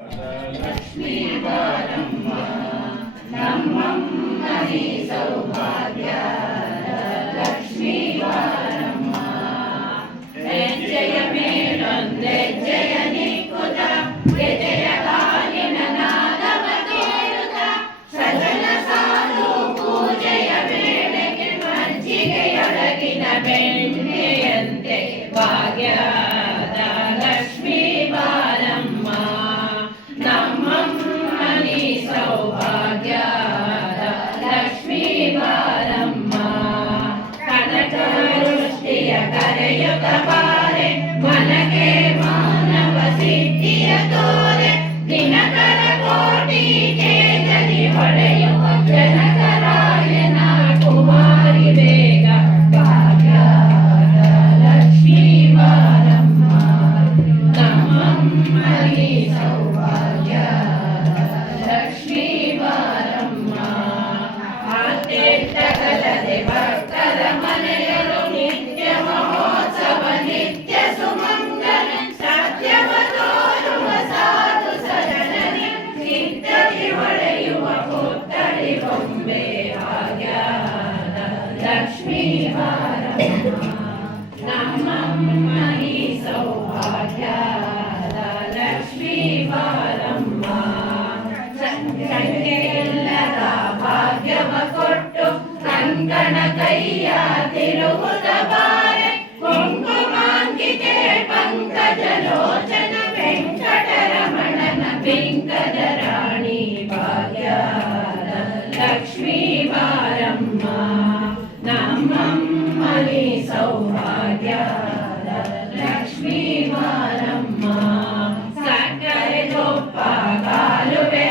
లక్ష్మీ వారమ్మ నమ్మమ్మని సౌభాగ్య లక్ష్మీ వారమ్మ జయ మేళందే జయ నికుత జయ కాలిన నాదవతోరుత సజన సాధು ಪೂಜೆಯ ವೇಳೆಗೆ ಮಜ್ಜಿಗೆಯೊಳಗಿನ ಬೆಣ್ಣೆಯಂತೆ ಭಾಗ್ಯ ಕರೆಯುತ್ತಬಾರೆ ಮನಗೆ ಮಾನವ ಸಿದ್ಧಿಯ ತೋರೆ ದಿನಕರ ಕೋಟಿ ಕೇಸರಿ ಹೊಳೆಯುವ ಜನಕರಾಯನ ಕುಮಾರಿ ಬೇಗ ಭಾಗ್ಯದ ಲಕ್ಷ್ಮೀ ವಾರಮ್ಮ ನಮ್ಮಮ್ಮನಿ ಸೌಭಾಗ್ಯ ಲಕ್ಷ್ಮೀ ವಾರಮ್ಮ ಆತ್ಯಗಲದೆ ಭಕ್ತರ ಮನೆಯರು ಲಕ್ಷ್ಮೀ ವಾರಮ್ಮ ನಮ್ಮಮ್ಮನಿ ಸೌಭಾಗ್ಯದ ಲಕ್ಷ್ಮೀ ವಾರಮ್ಮ ಸಂಖ್ಯೆಯಿಲ್ಲದ ಭಾಗ್ಯವ ಕೊಟ್ಟು ಕಂಕಣ ಕೈಯ ತಿರುವುದ ಬಾರೆ ಕುಂಕುಮಾಂಕಿತೆ ಪಂಕಜ ಲೋಚನ ವೆಂಕಟರಮಣನ ಬಿಂಕದ ರಾಣಿ ಭಾಗ್ಯದ ಲಕ್ಷ್ಮೀ ವಾರಮ್ಮ ನಮ್ಮಮ್ಮನಿ ಸೌಭಾಗ್ಯದ ಲಕ್ಷ್ಮೀ ವಾರಮ್ಮ ಸಕ್ಕರೆ ತುಪ್ಪ ಕಾಲುವೆ